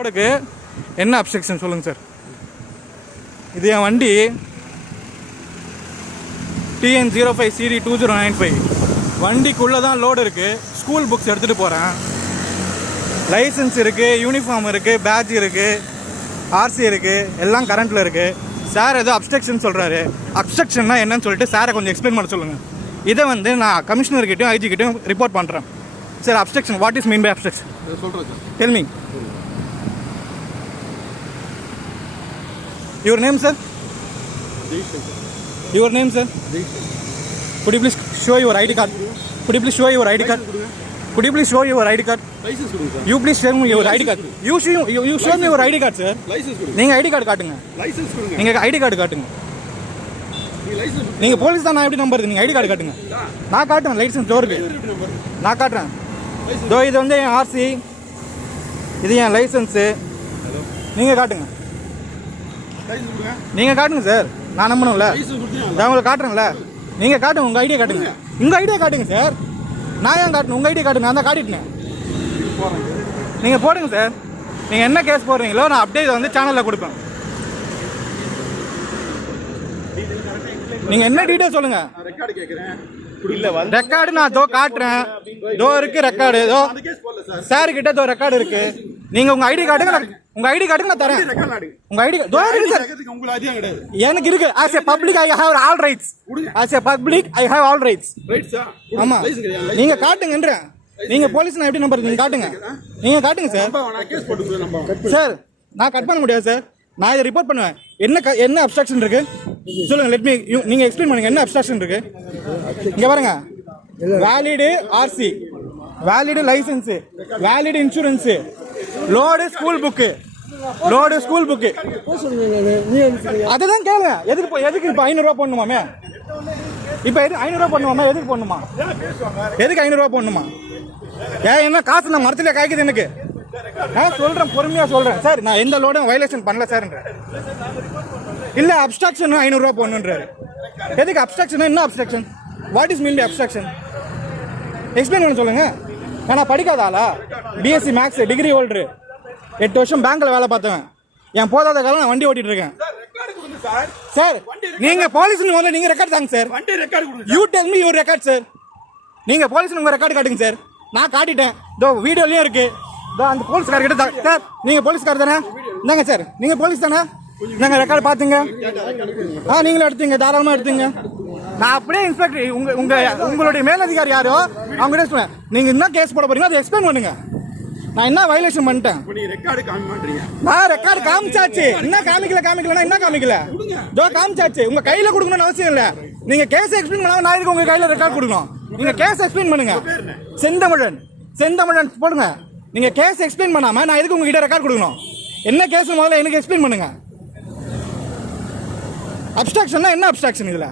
ரோடுக்கு என்ன அப்செக்ஷன் சொல்லுங்க சார் இது என் வண்டி. TN zero five CD two zero nine five வண்டிக்குள்ளே தான் லோடு இருக்குது ஸ்கூல் புக்ஸ் எடுத்துகிட்டு போகிறேன் லைசன்ஸ் இருக்குது யூனிஃபார்ம் இருக்குது பேட்ச் இருக்குது ஆர்சி இருக்குது எல்லாம் கரண்ட்டில் இருக்குது சார் ஏதோ அப்ஸ்ட்ரக்ஷன் சொல்கிறாரு அப்ஸ்ட்ரக்ஷன்னா என்னன்னு சொல்லிட்டு சாரை கொஞ்சம் எக்ஸ்பிளைன் பண்ண சொல்லுங்கள் இதை வந்து நான் கமிஷனர்கிட்டையும் ஐஜிக்கிட்டையும் ரிப்போர்ட் பண்ணுறேன் sir obstruction what is mean by obstruction சொல்கிறேன் sir Tell me. Your name, sir? Jaishankar Your name, sir? Jaishankar Could you please show your ID card? Could you please show your ID card? Could you please show your ID card? License கொடுங்க sir You please show me your ID card. You show, you, you show me your ID card, sir. License கொடுங்க நீங்கள் ID card காட்டுங்க licence கொடுங்க நீங்கள் ID card காட்டுங்க நீங்கள் police தான் நான் எப்படி நம்புறது நீங்கள் ஐடி கார்டு காட்டுங்க நான் காட்டுறேன் லைசன்ஸ் டோருக்கு நான் காட்டுறேன் இதோ இது வந்து என் ஆர்சி இது என் லைசன்ஸு நீங்கள் காட்டுங்க. நீங்கள் காட்டுங்க சார் நான் நம்பணும்ல. நான் உங்களுக்கு காட்டுறேன்ல. நீங்கள் காட்டுங்க உங்கள் ஐடியா காட்டுங்க. உங்கள் ஐடியா காட்டுங்க சார் நான் ஏன் காட்டணும்? உங்கள் ஐடியா காட்டுங்க. நான் தான் காட்டிட்டேன். நீங்கள் போடுங்க சார் நீங்கள் என்ன கேஸ் போடுறீங்களோ நான் அப்டேட் வந்து சேனலில் கொடுப்பேன். நீங்கள் என்ன டீட்டெயில் சொல்லுங்கள் ரெக்கார்டு நான் தோ காட்டுறேன். தோ இருக்கு ரெக்கார்டு தோ சார் கிட்ட தோ ரெக்கார்டு இருக்கு. நீங்கள் உங்கள் ஐடி காட்டுங்க நான் உங்கள் ஐடி காட்டுங்க நான் தரேன். உங்கள் ஐடி தோ இருக்கு சார் எனக்கு இருக்கு. As a public I have all rights as a public I have all rights ஆமா. நீங்க காட்டுங்கன்றேன். நீங்க போலீஸ் நான் எப்படி நம்பர் நீங்க காட்டுங்க? நீங்க காட்டுங்க சார் சார் நான் கட் பண்ண முடியாது சார் நான் இதை ரிப்போர்ட் பண்ணுவேன். என்ன என்ன அப்ஸ்ட்ரக்ஷன் இருக்கு? சொல்லுங்க லெட் மீ நீங்க எக்ஸ்பிளைன் பண்ணுங்க என்ன அப்ஸ்ட்ரக்ஷன் இருக்கு? இங்க பாருங்க. Valid RC valid license valid insurance load school book load school book அதுதான் கேளுங்க. எதுக்கு எதுக்கு இப்போ ஐநூறுரூவா போடணுமாமே? இப்போ எது ஐநூறுரூவா போடணுமாமே? எதுக்கு போடணுமா? எதுக்கு ஐநூறுரூவா போடணுமா? ஏன் என்ன காசு நான் மரத்துல காய்க்குது எனக்கு. நான் சொல்றேன் பொறுமையா சொல்றேன். சார் நான் எந்த லோடும் வயலேஷன் பண்ணல சார் இல்ல அப்ஸ்ட்ரக்ஷன் ஐநூறுரூவா போடணுன்றாரு எதுக்கு அப்ஸ்ட்ரக்ஷன் என்ன abstraction what is mean by abstraction explain பண்ண சொல்லுங்க. நான் படிக்காத ஆளா? பிஎஸ்சி மேக்ஸ் டிகிரி ஹோல்டரு எட்டு வருஷம் பேங்க்ல வேலை பார்த்தவன். என் போதாத காலம் நான் வண்டி ஓட்டிட்டு இருக்கேன் சார். நீங்க போலீஸ் முதல்ல நீங்க ரெக்கார்ட் தாங்க சார். வண்டி ரெக்கார்டு கொடுங்க you tell me your record sir நீங்க போலீஸ் உங்க ரெக்கார்டு காட்டுங்க சார். நான் காட்டிட்டேன். இதோ வீடியோலயும் இருக்கு. அந்த போலீஸ்கார கிட்ட சார் நீங்க போலீஸ்கார் தானே? இந்தாங்க சார் நீங்க போலீஸ் தானே? நாங்க ரெக்கார்டு பாத்துங்க ஆ நீங்களும் எடுத்துங்க தாராளமா எடுத்துங்க. நான் அப்படியே இன்ஸ்பெக்டர் உங்க உங்க உங்களுடைய மேலதிகாரி யாரோ அவங்க கிட்ட சொன்னேன் நீங்க என்ன கேஸ் போட போறீங்க அதை எக்ஸ்பிளைன் பண்ணுங்க. நான் என்ன வயலேஷன் பண்ணிட்டேன்? நான் ரெக்கார்டு காமிச்சாச்சு. என்ன காமிக்கல காமிக்கலனா என்ன காமிக்கல? ஜோ காமிச்சாச்சு. உங்க கையில கொடுக்கணும்னு அவசியம் இல்ல. நீங்க கேஸ் எக்ஸ்பிளைன் பண்ணாம நான் எதுக்கு உங்க கையில ரெக்கார்ட் கொடுக்கணும்? நீங்க கேஸ் எக்ஸ்பிளைன் பண்ணுங்க. செந்தமிழன். செந்தமிழன் போடுங்க. நீங்க கேஸ் எக்ஸ்பிளைன் பண்ணாம நான் எதுக்கு உங்ககிட்ட ரெக்கார்ட் கொடுக்கணும்? என்ன கேஸ் முதல்ல எனக்கு எக்ஸ்பிளைன் பண்ணுங்க. அப்ஸ்ட்ராக்ஷன்னா என்ன அப்ஸ்ட்ராக்ஷன் இதுல?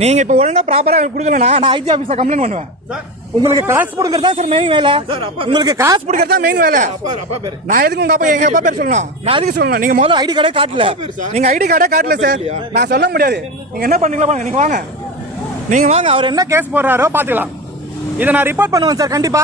நீங்க இப்ப ஒழுங்கா ப்ராப்பரா கொடுக்கலனா நான் ஐஜி ஆபீஸ்ல கம்ப்ளைண்ட் பண்ணுவேன். உங்களுக்கு காசு கொடுக்கறது தான் சார் மெயின் வேலை. உங்களுக்கு காசு கொடுக்கறது தான் மெயின் வேலை. நான் எதுக்கு உங்க அப்பா எங்க அப்பா பேர் சொல்லணும்? நான் எதுக்கு சொல்லணும்? நீங்க முதல்ல ஐடி கார்டே காட்டல. பேர் சார். நீங்க ஐடி கார்டே காட்டல சார். நான் சொல்ல முடியாது. நீங்க என்ன பண்ணீங்களோ பாருங்க நீங்க வாங்க. நீங்க வாங்க அவர் என்ன கேஸ் போடுறாரோ பாத்துக்கலாம் இதை நான் ரிப்போர்ட் பண்ணுவேன் சார் கண்டிப்பா.